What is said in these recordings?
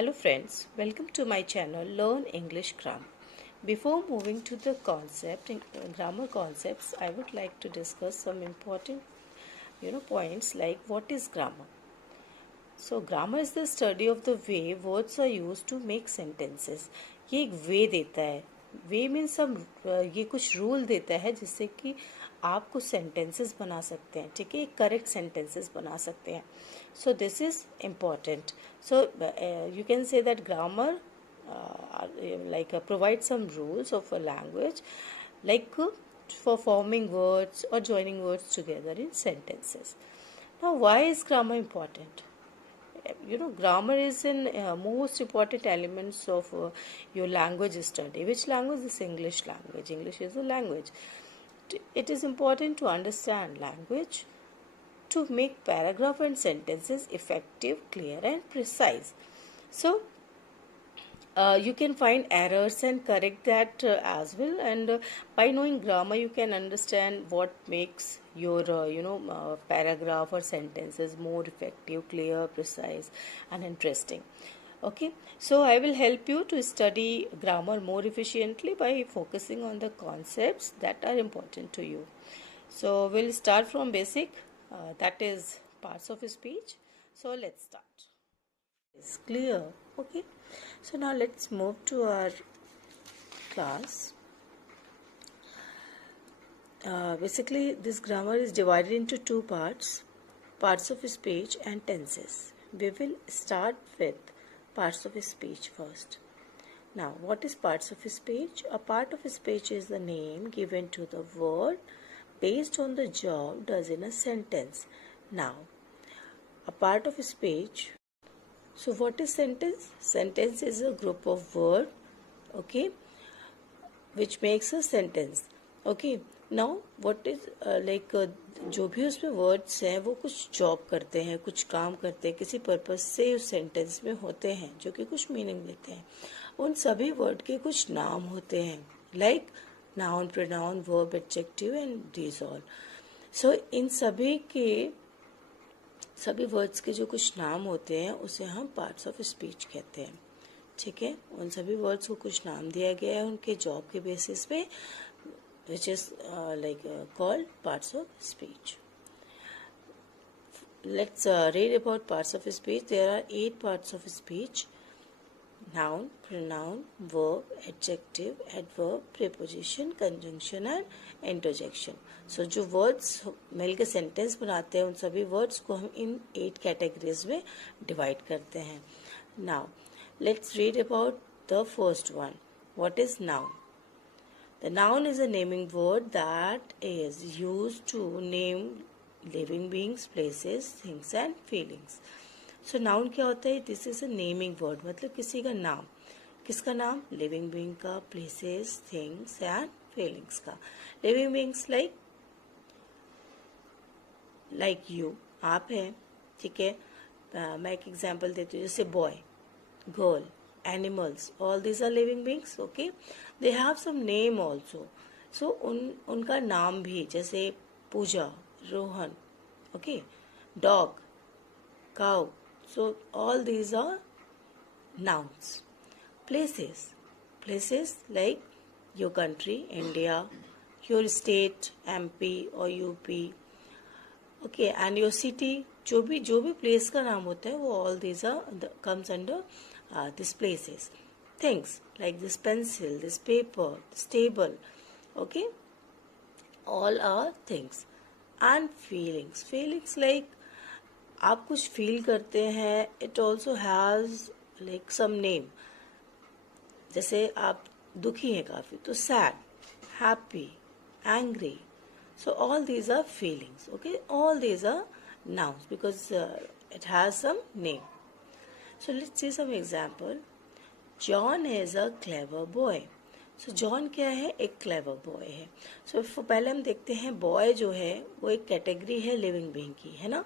Hello friends, welcome to my channel Learn English Grammar. Before moving to the grammar concepts, I would like to discuss some important points like what is grammar. So grammar is the study of the way words are used to make sentences. ये एक वे देता है. वे means ये कुछ rule देता है जिससे कि आप कुछ सेंटेंसेस बना सकते हैं. ठीक है, करेक्ट सेंटेंसेस बना सकते हैं. So this is important. So you can say that grammar provide some rules of a language, for forming words or joining words together in sentences. Now, why is grammar important? Grammar is in most important elements of your language study. Which language is English language? English is a language. It is important to understand language to make paragraph and sentences effective, clear and precise. So you can find errors and correct that as well, and by knowing grammar you can understand what makes your paragraph or sentences more effective, clear, precise and interesting. Okay, so I will help you to study grammar more efficiently by focusing on the concepts that are important to you. So we'll start from basic, that is parts of speech. So let's start. It's clear. Okay, so now let's move to our class. Basically this grammar is divided into two parts of speech and tenses. We will start with parts of speech first. Now, what is parts of speech? A part of speech is the name given to the word based on the job does in a sentence. Now, a part of speech. So what is sentence? Sentence is a group of words, okay, which makes a sentence. Okay, now what is जो भी उसमें words हैं वो कुछ job करते हैं, कुछ काम करते हैं, किसी पर्पज से उस सेंटेंस में होते हैं जो कि कुछ मीनिंग देते हैं. उन सभी वर्ड के कुछ नाम होते हैं, like noun, pronoun, verb, adjective and these all. So इन सभी वर्ड्स के जो कुछ नाम होते हैं उसे हम पार्ट्स ऑफ स्पीच कहते हैं. ठीक है, उन सभी वर्ड्स को कुछ नाम दिया गया है उनके जॉब के बेसिस पे, which is called parts of speech. Let's read about parts of speech. There are 8 parts of speech: noun, pronoun, verb, adjective, adverb, preposition, conjunction and interjection. So जो words मिल के sentence बनाते हैं उन सभी words को हम इन 8 categories में divide करते हैं. Now let's read about the first one. What is noun? The noun is a naming word that is used to name living beings, places, things and feelings. So noun क्या होता है? This is a naming word. मतलब किसी का नाम. किसका नाम? Living being का, places, things and feelings का. Living beings like you, आप हैं. ठीक है, मैं एक example देती हूँ, जैसे boy, girl, animals, all these are living beings. Okay, they have some name also. So उनका नाम भी, जैसे पूजा, Rohan, okay, dog, cow. So all these are nouns. Places like your country, India, your state, MP or UP. Okay, and your city. जो भी place का नाम होता है वो all these are comes under these places. Things like this pencil, this paper, this table. Okay, all are things. And feelings like आप कुछ feel करते हैं, it also has like some name. जैसे आप दुखी हैं काफी तो sad, happy, angry. So all these are feelings. Okay, all these are nouns because it has some name. So let's see some example. John is a clever boy. So John क्या है? एक clever boy है. So पहले हम देखते हैं boy जो है वो एक category है living being की, है ना?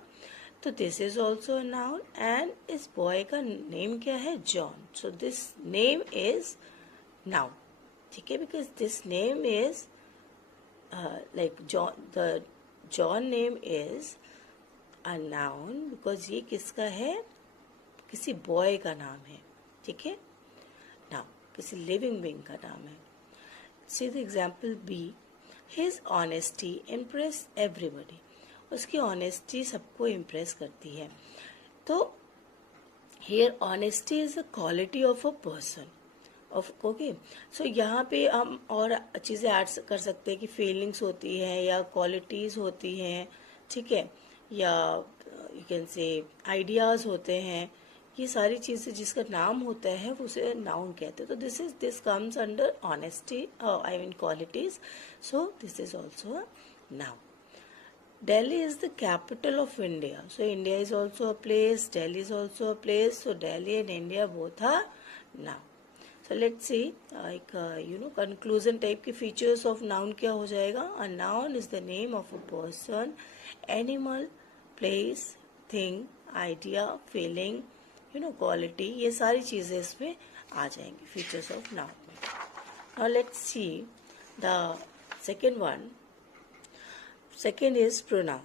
तो this is also a noun and इस boy का name क्या है? John. So this name is noun. ठीक है, because this name is John. The John name is a noun because ये किसका है? किसी बॉय का नाम है. ठीक है। नाउ किसी लिविंग बीइंग का नाम है। See the example B, his honesty impress everybody. उसकी ऑनेस्टी सबको इम्प्रेस करती है। तो here honesty is a quality of a person of okay. So यहाँ पे हम और चीज़ें ऐड कर सकते हैं कि फीलिंग्स होती हैं या क्वालिटीज़ होती हैं, ठीक है, या यू कैन से आइडियाज़ होते हैं। ये सारी चीज़ें जिसका नाम होता है उसे नाउन कहते हैं। तो this comes under honesty, I mean qualities, so this is also a noun. Delhi is the capital of India. So India is also a place, Delhi is also a place. So Delhi and India both are noun. So let's see, like conclusion type के features of noun क्या हो जाएगा? A noun is the name of a person, animal, place, thing, idea, feeling, quality. ये सारी चीजें इसमें आ जाएंगी features of noun में. Now let's see the second one. Second is pronoun.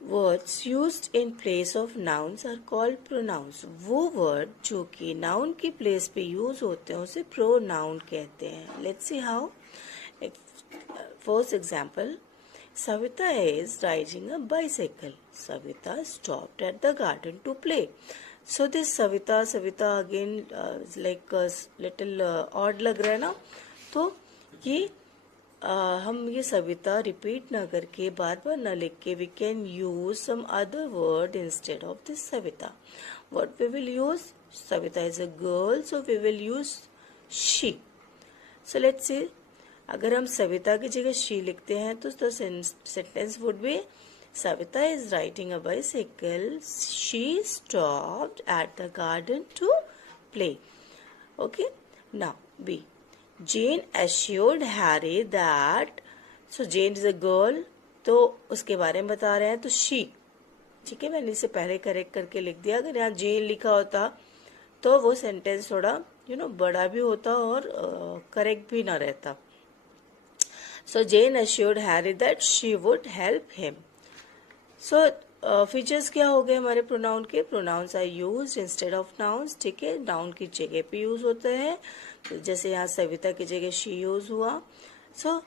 Words used in place of nouns are called pronouns. वो word जो कि noun की place पे use होते हैं उसे pronoun कहते हैं. Let's see how. First example, Savita is riding a bicycle. Savita stopped at the garden to play. So this Savita again is like a little odd लग रहा है ना. तो ये हम ये सविता रिपीट ना करके बार बार ना लिख के we can use some other word instead of this Savita. What we will use? Savita is a girl, so we will use she. So let's see, अगर हम सविता की जगह शी लिखते हैं तो the sentence would be Savita is riding a bicycle, she stopped at the garden to play. Okay, now B, Jane assured Harry that, so Jane is a girl, तो उसके बारे में बता रहे हैं तो she, ठीक है, मैंने इसे पहले करेक्ट करके लिख दिया. अगर यहाँ Jane लिखा होता तो वो सेंटेंस थोड़ा बड़ा भी होता और करेक्ट भी ना रहता. So Jane assured Harry that she would help him. So features क्या हो गए हमारे प्रोनाउन के? Pronouns are used instead of nouns, ठीक है, नाउन की जगह पे यूज होते हैं. तो जैसे यहाँ सविता की जगह शी यूज हुआ, सो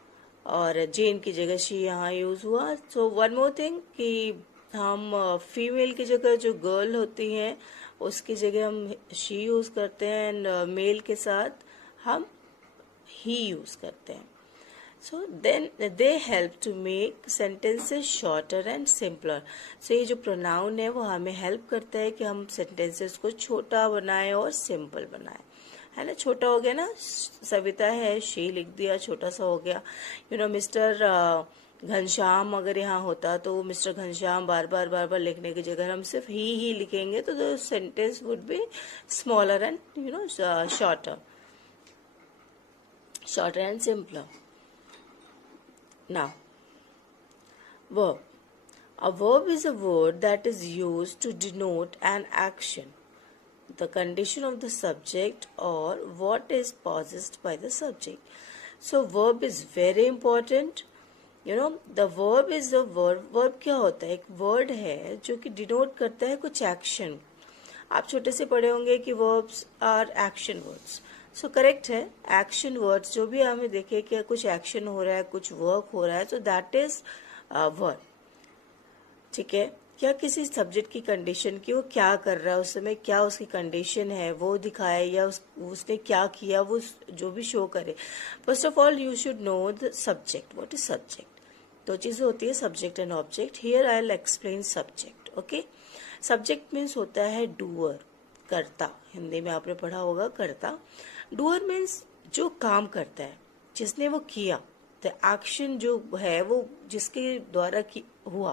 और जेन की जगह शी यहाँ यूज हुआ. सो वन मोर थिंग कि हम फीमेल की जगह जो गर्ल होती हैं उसकी जगह हम शी यूज करते हैं एंड मेल के साथ हम ही यूज करते हैं. So then they help to make sentences shorter and simpler. So ये जो pronoun है वो हमें help करता है कि हम sentences को छोटा बनाएं और simple बनाएं, है ना. छोटा हो गया ना, सविता है, she लिख दिया, छोटा सा हो गया. मिस्टर घनश्याम अगर यहाँ होता तो मिस्टर घनश्याम बार बार लिखने की जगह हम सिर्फ ही लिखेंगे तो the sentence would be smaller and shorter and simpler. Now, verb. A verb is a word that is used to denote an action, the condition of the subject or what is possessed by the subject. So, verb is very important. The verb is a verb. Verb क्या होता है? एक word है जो कि denote करता है कुछ action. आप छोटे से पढ़े होंगे कि verbs are action words. So correct है, एक्शन वर्ड्स जो भी हमें देखे कि कुछ एक्शन हो रहा है, कुछ वर्क हो रहा है, सो दैट इज वर्ब, ठीक है. क्या किसी सब्जेक्ट की कंडीशन की, वो क्या कर रहा है उस समय, क्या उसकी कंडीशन है वो दिखाए या उसने क्या किया वो जो भी शो करे. First of all you should know the subject. What is subject? दो चीजें होती है, subject and object. Here I will explain subject. Okay, subject means होता है डूअर, कर्ता. हिंदी में आपने पढ़ा होगा कर्ता. डूअर मीन्स जो काम करता है, जिसने वो किया, द एक्शन जो है वो जिसके द्वारा हुआ.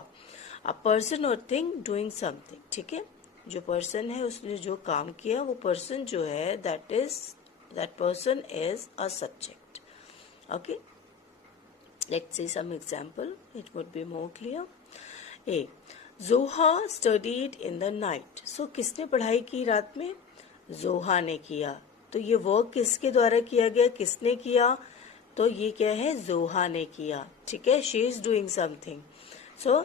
अ पर्सन और थिंग डूइंग समथिंग, ठीक है, जो पर्सन है उसने जो काम किया वो पर्सन जो है that person is a subject. Okay, let's see some example, it would be more clear. A, Zoha studied in the night. So किसने पढ़ाई की रात में? जोहा ने किया. तो ये वर्क किसके द्वारा किया गया, किसने किया? तो ये क्या है? जोहा ने किया, ठीक है. She is doing something. So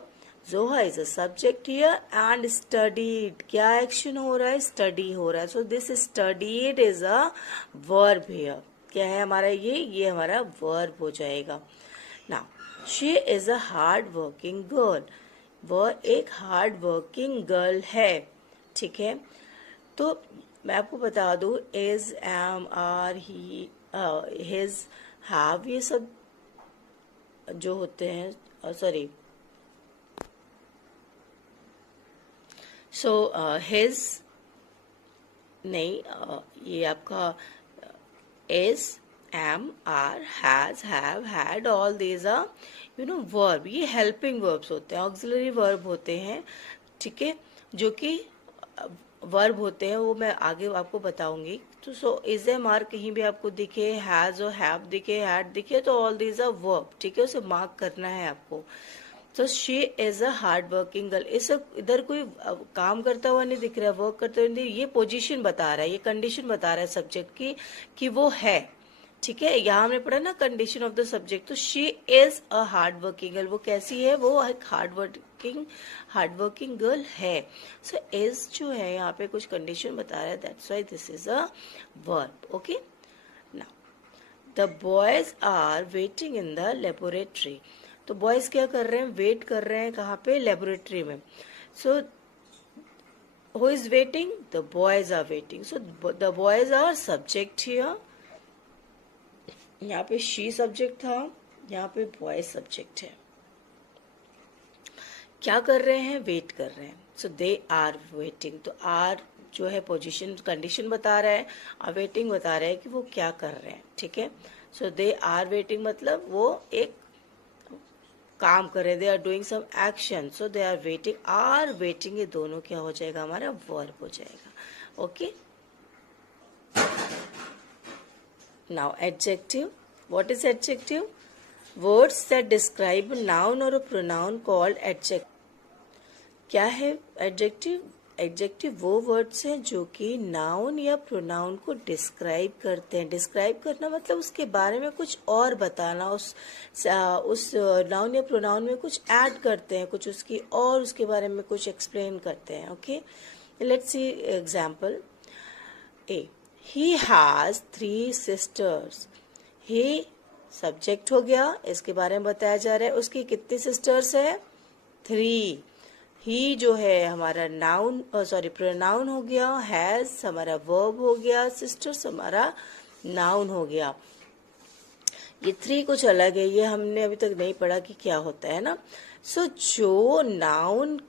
Zoha is a subject here and studied. क्या एक्शन हो रहा है? स्टडी हो रहा है. So this studied is a verb here. क्या है हमारा ये हमारा verb हो जाएगा. Now she is a hard working girl. वह एक हार्ड वर्किंग गर्ल है. ठीक है, तो मैं आपको बता दूं is, am, are, he, his, have, ये सब जो होते हैं, सॉरी, सो हिज नहीं, ये आपका is, am, are, has, have, had, all these are verb. ये हेल्पिंग वर्ब्स होते हैं, ऑक्सिलरी वर्ब होते हैं. ठीक है, जो कि वर्ब होते हैं, वो मैं आगे आपको बताऊंगी. तो सो इज, एम, आर कहीं भी आपको दिखे, हैज और हैव दिखे, हैड दिखे, तो ऑल दीज आर वर्ब. ठीक है, उसे मार्क करना है आपको. तो she is a hard working girl. इस इधर कोई काम करता हुआ नहीं दिख रहा है, वर्क करते हुए नहीं. ये पोजीशन बता रहा है, ये कंडीशन बता रहा है सब्जेक्ट की कि वो है. ठीक है, यहाँ हमने पढ़ा ना कंडीशन ऑफ द सब्जेक्ट. तो she is a hard working girl. वो कैसी है? वो एक हार्ड वर्किंग गर्ल है. सो इज जो है यहाँ पे कुछ कंडीशन बता रहा है. That's why this is a verb. Okay, now the boys are waiting in the laboratory. तो बॉयज क्या कर रहे हैं? वेट कर रहे हैं. कहाँ पे? लेबोरेटरी में. So who is waiting? The boys are waiting. So the boys are subject here. यहाँ पे शी सब्जेक्ट था, यहाँ पे बॉय सब्जेक्ट है. क्या कर रहे हैं? वेट कर रहे हैं. सो दे आर वेटिंग. तो आर जो है पोजीशन कंडीशन बता रहा है, और वेटिंग बता रहा है कि वो क्या कर रहे हैं. ठीक है, सो दे आर वेटिंग मतलब वो एक काम कर रहे हैं. They are doing some action. So they are waiting, are waiting, ये दोनों क्या हो जाएगा? हमारा वर्ब हो जाएगा. Okay, now adjective. What is adjective? Words that describe a noun or a pronoun called adjective. क्या है adjective? adjective वो words हैं जो कि noun या pronoun को describe करते हैं. describe करना मतलब उसके बारे में कुछ और बताना, उस noun या pronoun में कुछ add करते हैं, कुछ उसकी और उसके बारे में कुछ explain करते हैं. okay, let's see example. A, he has 3 sisters. he subject हो गया, इसके बारे में बताया जा रहा है. उसकी कितनी सिस्टर्स है? 3. ही जो है हमारा नाउन, सॉरी प्रोनाउन हो गया. हैज हमारा वर्ब हो गया. सिस्टर्स हमारा नाउन हो गया. ये 3 कुछ अलग है, ये हमने अभी तक नहीं पढ़ा कि क्या होता है ना. सो जो नाउन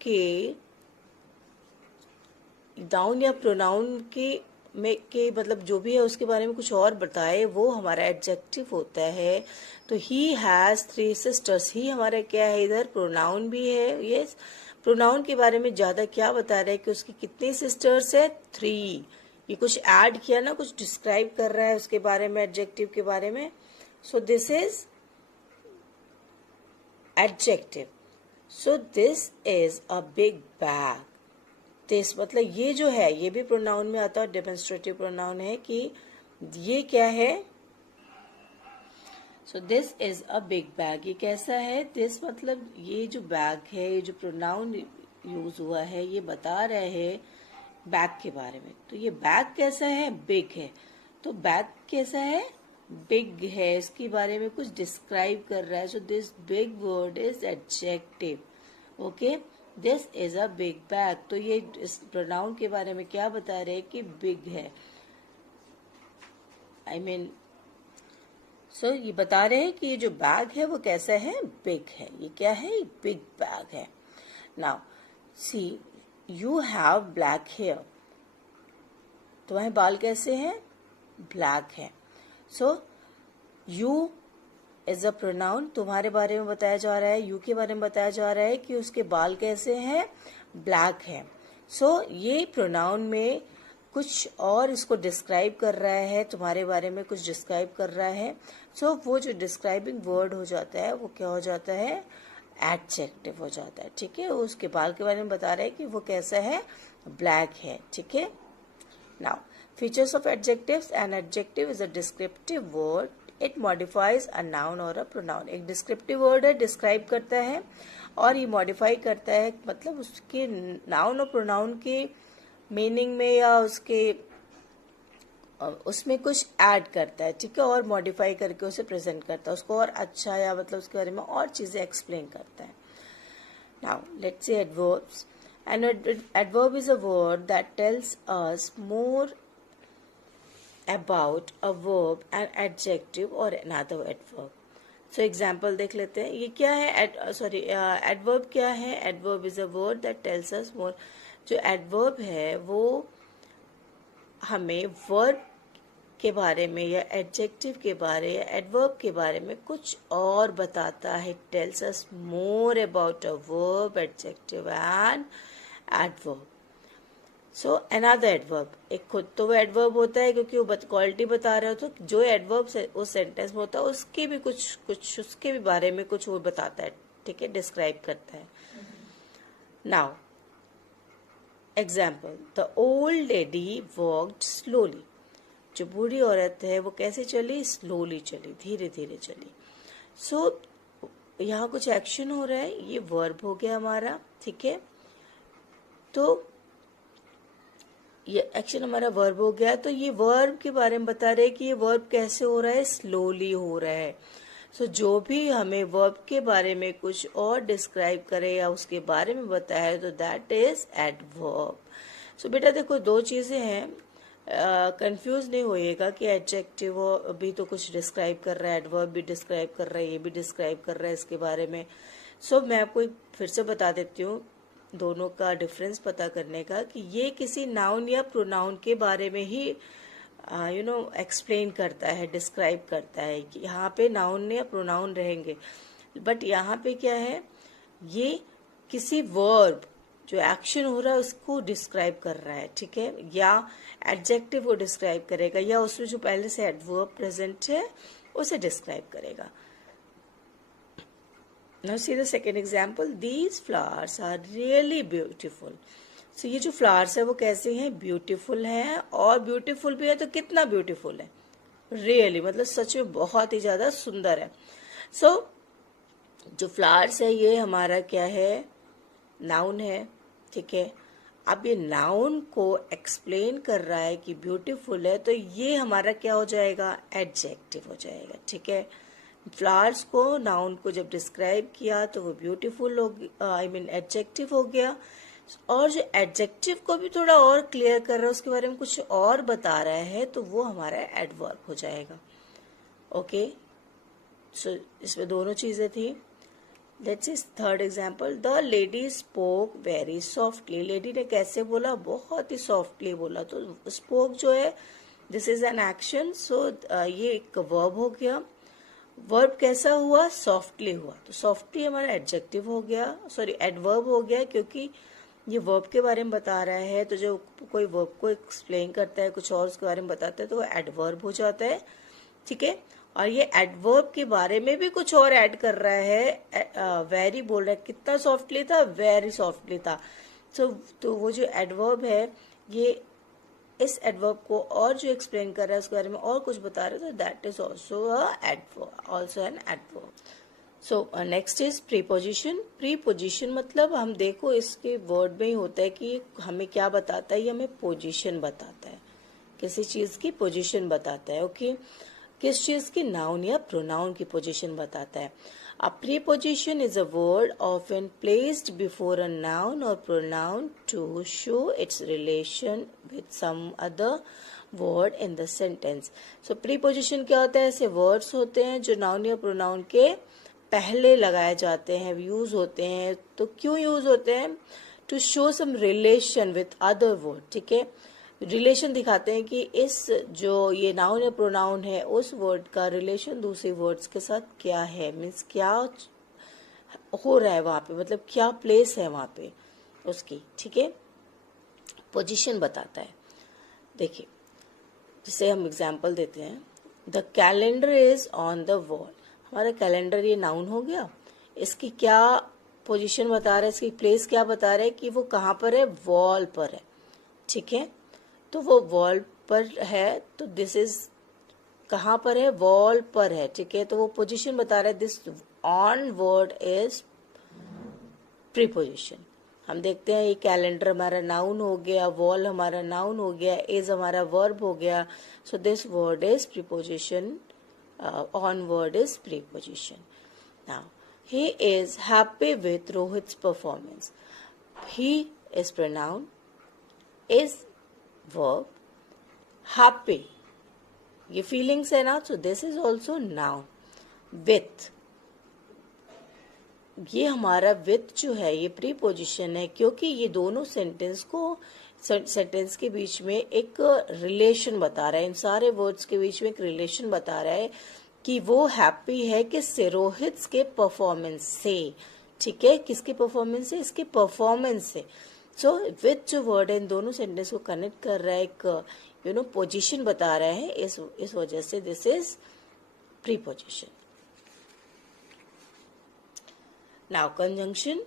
या प्रोनाउन के मतलब जो भी है उसके बारे में कुछ और बताए, वो हमारा एडजेक्टिव होता है. तो ही हैज 3 सिस्टर्स. ही हमारा क्या है? इधर प्रोनाउन भी है. यस, प्रोनाउन के बारे में ज्यादा क्या बता रहा है कि उसकी कितनी सिस्टर्स है? 3. ये कुछ ऐड किया ना, कुछ डिस्क्राइब कर रहा है उसके बारे में, एडजेक्टिव के बारे में. So this is adjective. So this is a big bag. This मतलब ये जो है, ये भी प्रोनाउन में आता है, डेमोन्स्ट्रेटिव प्रोनाउन है कि ये क्या है. So this is a big bag. ये कैसा है? दिस मतलब ये जो बैग है, ये जो प्रोनाउन यूज हुआ है, ये बता रहे हैं बैग के बारे में. तो ये बैग कैसा है? बिग है. तो बैग कैसा है? बिग है. इसके बारे में कुछ डिस्क्राइब कर रहा है. So this big word is adjective. Okay, this is a big bag. तो ये इस प्रोनाउन के बारे में क्या बता रहे हैं कि बिग है. सो ये बता रहे हैं कि ये जो बैग है वो कैसा है? बिग है. ये क्या है? बिग बैग है. Now see, you have black hair. तुम्हारे बाल कैसे हैं? ब्लैक है. So you is a pronoun. तुम्हारे बारे में बताया जा रहा है, यू के बारे में बताया जा रहा है कि उसके बाल कैसे हैं? ब्लैक है. सो ये प्रोनाउन में कुछ और इसको डिस्क्राइब कर रहा है, तुम्हारे बारे में कुछ डिस्क्राइब कर रहा है. सो वो जो डिस्क्राइबिंग वर्ड हो जाता है वो क्या हो जाता है? एडजेक्टिव हो जाता है. ठीक है, उसके बाल के बारे में बता रहे हैं कि वो कैसा है? ब्लैक है. ठीक है, now features of adjectives. An adjective is a descriptive word. It modifies a noun और अ प्रोनाउन. एक डिस्क्रिप्टिव वर्ड है, डिस्क्राइब करता है, और ये मॉडिफाई करता है, मतलब उसके नाउन और प्रोनाउन के मीनिंग में या उसमें कुछ ऐड करता है, ठीक है, और मॉडिफाई करके उसे प्रेजेंट करता है, उसको और अच्छा या मतलब उसके बारे में और चीज़ें एक्सप्लेन करता है. Now let's see adverbs. An adverb is a word that tells us more about a verb, an adjective or another adverb. So example देख लेते हैं. ये क्या है? Adverb क्या है? Adverb is a word that tells us more. जो adverb है वो हमें verb के बारे में या एडजेक्टिव के बारे या एडवर्ब के बारे में कुछ और बताता है. Tells us more about a verb, adjective and adverb. So another adverb, एक खुद तो वो एडवर्ब होता है क्योंकि वो क्वालिटी बता रहे हो, तो जो एडवर्ब उस सेंटेंस में होता है उसके भी कुछ उसके भी बारे में कुछ वो बताता है, ठीक है, डिस्क्राइब करता है. Now example, the old lady walked slowly. जो बूढ़ी औरत है वो कैसे चली? स्लोली चली, धीरे धीरे चली. सो यहाँ कुछ एक्शन हो रहा है, ये वर्ब हो गया हमारा, ठीक है. तो ये एक्शन हमारा वर्ब हो गया. तो ये वर्ब के बारे में बता रहे हैं कि ये वर्ब कैसे हो रहा है? स्लोली हो रहा है. सो जो भी हमें वर्ब के बारे में कुछ और डिस्क्राइब करे या उसके बारे में बताए तो दैट इज एडवर्ब. सो बेटा देखो, दो चीजें हैं, कंफ्यूज नहीं होइएगा कि एडजेक्टिव भी तो कुछ डिस्क्राइब कर रहा है, एडवर्ब भी डिस्क्राइब कर रहा है, ये भी डिस्क्राइब कर रहा है इसके बारे में. सो मैं आपको फिर से बता देती हूँ दोनों का डिफरेंस पता करने का, कि ये किसी नाउन या प्रोनाउन के बारे में ही एक्सप्लेन करता है, डिस्क्राइब करता है कि यहाँ पे नाउन या प्रोनाउन रहेंगे. बट यहाँ पे क्या है, ये किसी वर्ब जो एक्शन हो रहा है उसको डिस्क्राइब कर रहा है, ठीक है, या एडजेक्टिव को डिस्क्राइब करेगा, या उसमें जो पहले से एडवर्ब प्रेजेंट है उसे डिस्क्राइब करेगा. Now see the second example. These flowers are really beautiful. So ये जो flowers है वो कैसे हैं? ब्यूटीफुल हैं, और ब्यूटीफुल भी है तो कितना ब्यूटीफुल है? Really, मतलब सच में बहुत ही ज्यादा सुंदर है. So जो flowers है ये हमारा क्या है? नाउन है, ठीक है. अब ये नाउन को एक्सप्लेन कर रहा है कि ब्यूटीफुल है, तो ये हमारा क्या हो जाएगा? एडजेक्टिव हो जाएगा, ठीक है. फ्लावर्स को, नाउन को जब डिस्क्राइब किया तो वो ब्यूटीफुल हो गया, आई मीन एडजेक्टिव हो गया. और जो एडजेक्टिव को भी थोड़ा और क्लियर कर रहा है, उसके बारे में कुछ और बता रहा है, तो वो हमारा एडवर्ब हो जाएगा. ओके, सो इसमें दोनों चीजें थी. Let's see third example. The lady spoke very softly. Lady ने कैसे बोला? बहुत ही सॉफ्टली बोला. तो स्पोक जो है, दिस इज एन एक्शन. सो ये एक वर्ब हो गया. वर्ब कैसा हुआ? सॉफ्टली हुआ. तो सॉफ्टली हमारा एडजेक्टिव हो गया, सॉरी एडवर्ब हो गया, क्योंकि ये वर्ब के बारे में बता रहा है. तो जो कोई वर्ब को एक्सप्लेन करता है, कुछ और उसके बारे में बताता है, तो वो एडवर्ब हो जाता है, ठीक है. और ये एडवर्ब के बारे में भी कुछ और ऐड कर रहा है. वेरी बोल रहा है, कितना सॉफ्टली था? वेरी सॉफ्टली था. तो वो जो एडवर्ब है, ये इस एडवर्ब को और जो एक्सप्लेन कर रहा है उसके बारे में और कुछ बता रहा है, तो that is also also an adverb. So next is preposition. Preposition मतलब हम देखो इसके वर्ड में ही होता है कि हमें क्या बताता है, ये हमें पोजीशन बताता है, किसी चीज की पोजीशन बताता है. ओके, किस चीज की? नाउन या प्रोनाउन की पोजीशन बताता है. A preposition is a word often placed before a noun or pronoun to show its relation with some other word in the sentence. So preposition क्या होता है? ऐसे words होते हैं जो noun या pronoun के पहले लगाए जाते हैं, यूज होते हैं. तो क्यों यूज होते हैं? To show some relation with other word, ठीक है. रिलेशन दिखाते हैं कि इस जो ये नाउन या प्रोनाउन है उस वर्ड का रिलेशन दूसरे वर्ड्स के साथ क्या है, मीन्स क्या हो रहा है वहां पे, मतलब क्या प्लेस है वहां पे उसकी, ठीक है. पोजीशन बताता है. देखिए, जिसे हम एग्जांपल देते हैं. The calendar is on the wall. हमारा कैलेंडर ये नाउन हो गया. इसकी क्या पोजीशन बता रहा है, इसकी प्लेस क्या बता रहा है कि वो कहाँ पर है? वॉल पर है, ठीक है. तो वो वॉल पर है, तो दिस इज कहाँ पर है? वॉल पर है, ठीक है. तो वो पोजीशन बता रहा है. This on word is preposition. हम देखते हैं ये कैलेंडर हमारा नाउन हो गया, वॉल हमारा नाउन हो गया, इज हमारा वर्ब हो गया। सो this word is preposition, on word is preposition. Now he is happy with Rohit's performance. He is pronoun, is verb, happy ये feelings है ना, so this is also noun. With ये हमारा with जो है ये प्रीपोजिशन है, क्योंकि ये दोनों सेंटेंस के बीच में एक रिलेशन बता रहा है, इन सारे वर्ड्स के बीच में एक रिलेशन बता रहा है कि वो हैप्पी है किससे, रोहित के परफॉर्मेंस से। ठीक है, किसके परफॉर्मेंस से, इसके परफॉर्मेंस से। सो विथ जो वर्ड है इन दोनों सेंटेंस को कनेक्ट कर रहा है, एक पोजीशन बता रहा है, इस वजह से this is preposition. Now conjunction.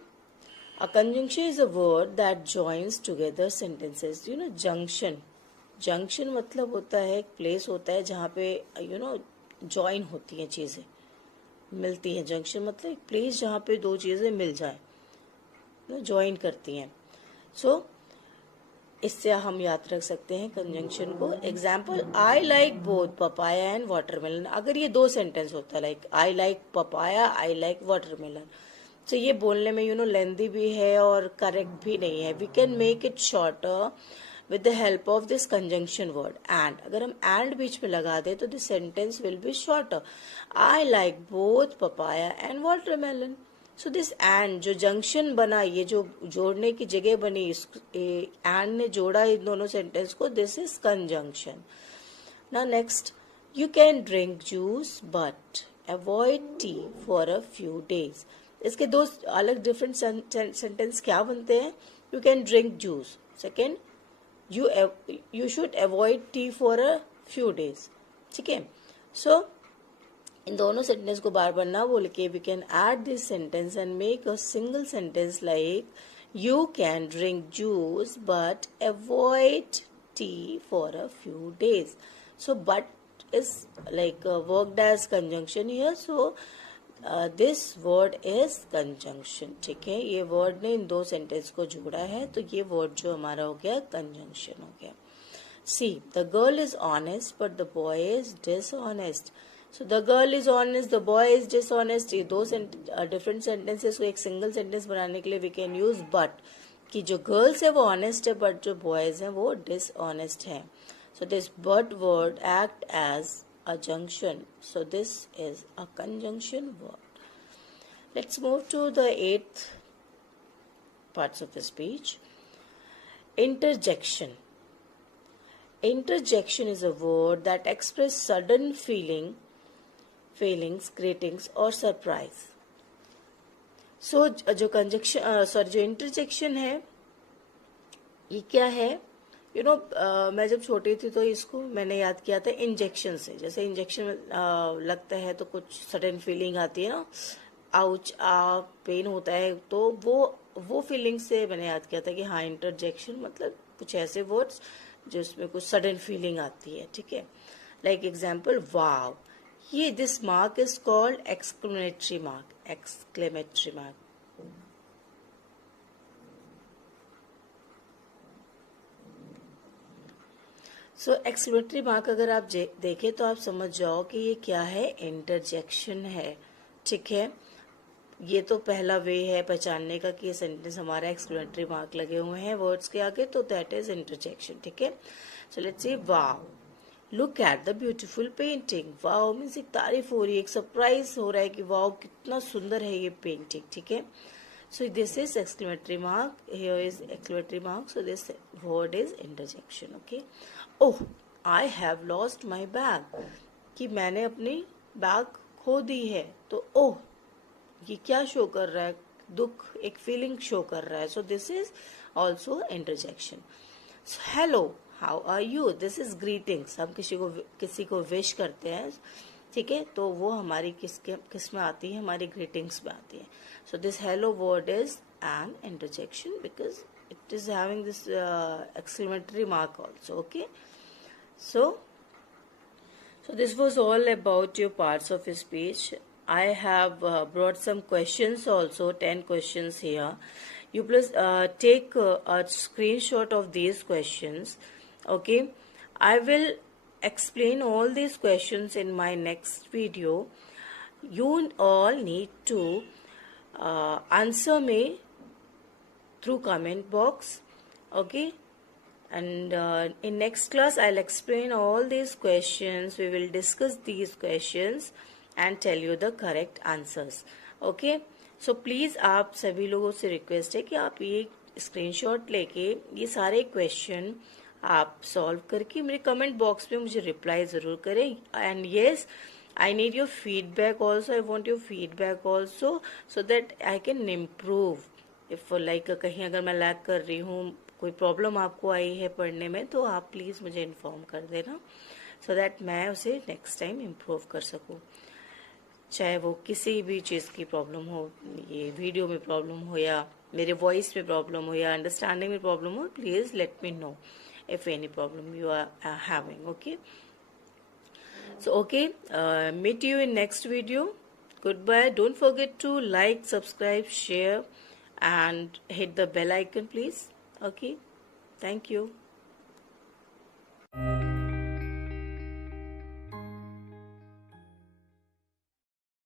A conjunction is a word that joins together sentences. Junction मतलब होता है एक प्लेस होता है जहाँ पे ज्वाइन होती हैं चीज़ें, मिलती हैं। जंक्शन मतलब एक प्लेस जहाँ पे दो चीज़ें मिल जाए, ज्वाइन करती हैं। सो इससे हम याद रख सकते हैं कंजंक्शन को। Example, I like both papaya and watermelon. अगर ये दो सेंटेंस होता है, like I like papaya, I like watermelon, तो ये बोलने में लेंदी भी है और करेक्ट भी नहीं है। We can make it shorter with the help of this conjunction word and। अगर हम and बीच में लगा दे तो this sentence will be shorter। I like both papaya and watermelon। So this and जो junction बना, ये जो जोड़ने की जगह बनी, and ने जोड़ा इन दोनों sentence को, this is conjunction। Now next, you can drink juice but avoid tea for a few days। इसके दो अलग different sentence क्या बनते हैं? You can drink juice। Second, you should avoid tea for a few days। ठीक है, सो इन दोनों sentence को बार बार ना बोल के we can add this sentence and make a single sentence like you can drink juice but avoid tea for a few days. So but is like worked as conjunction here, so this word is conjunction. ठीक है, ये word ने इन दो sentence को जोड़ा है, तो ये वर्ड जो हमारा हो गया कंजंक्शन हो गया। See, the girl is honest but the boy is dishonest. So the girl is honest, the boy is dishonest, ये दो डिफरेंट सेंटेंसेस को एक सिंगल सेंटेंस बनाने के लिए वी कैन यूज बट, कि जो गर्ल्स है वो ऑनेस्ट है बट जो बॉयज हैं वो डिसऑनेस्ट है। So this but word act as a junction, so this is a conjunction word। Let's move to the 8th parts of the speech। Interjection। Interjection is a word that express sudden feelings, greetings or surprise। So जो interjection है ये क्या है? मैं जब छोटी थी तो इसको मैंने याद किया था इंजेक्शन से। जैसे इंजेक्शन लगता है तो कुछ सडन फीलिंग आती है ना, आउच पेन होता है, तो वो फीलिंग से मैंने याद किया था कि हाँ इंटरजेक्शन मतलब कुछ ऐसे वर्ड्स जिसमें कुछ सडन फीलिंग आती है। ठीक है, लाइक एग्जाम्पल, वाव, ये this mark is called exclamatory mark. So exclamatory mark अगर आप देखें तो आप समझ जाओ कि ये क्या है, इंटरजेक्शन है। ठीक है, ये तो पहला वे है पहचानने का कि ये सेंटेंस हमारा एक्सक्लेमेटरी मार्क लगे हुए हैं वर्ड्स के आगे, तो दैट इज इंटरजेक्शन। ठीक है, so let's say wow, look at the beautiful painting. Wow means एक तारीफ हो रही है, एक सरप्राइज हो रहा है कि वाव कितना सुंदर है ये पेंटिंग। ठीक है, so this is exclamatory mark, here is exclamatory mark, so this word is interjection। Okay, oh I have lost my bag, कि मैंने अपनी बैग खो दी है, तो ओह ये क्या शो कर रहा है, दुख, एक फीलिंग शो कर रहा है, so this is also interjection। so hello how are you, this is greetings। हम किसी को विश करते हैं, ठीक है, तो वो हमारी किस में आती है, हमारी ग्रीटिंग्स में आती है। So this hello word is an interjection because it is having this exclamatory mark also. Okay, so this was all about your parts of speech. I have brought some questions also, 10 questions here. You please take a screenshot of these questions. Okay, I will explain all these questions in my next video. You all need to answer me through comment box. Okay, and in next class I'll explain all these questions. We will discuss these questions and tell you the correct answers. Okay, so please आप सभी लोगों से request है कि आप ये screenshot लेके ये सारे क्वेश्चन आप सॉल्व करके मेरे कमेंट बॉक्स में मुझे रिप्लाई ज़रूर करें. And yes, I need your feedback also. I want your feedback also so that I can improve. If like कहीं अगर मैं लैग कर रही हूँ, कोई प्रॉब्लम आपको आई है पढ़ने में, तो आप प्लीज़ मुझे इन्फॉर्म कर देना so that मैं उसे नेक्स्ट टाइम इम्प्रूव कर सकूँ. चाहे वो किसी भी चीज़ की प्रॉब्लम हो, ये वीडियो में प्रॉब्लम हो या मेरे वॉइस में प्रॉब्लम हो या अंडरस्टैंडिंग में प्रॉब्लम हो, please let me know if any problem you are having. Okay. So okay, meet you in next video. Goodbye. Don't forget to like, subscribe, share and hit the bell icon please. Okay, thank you.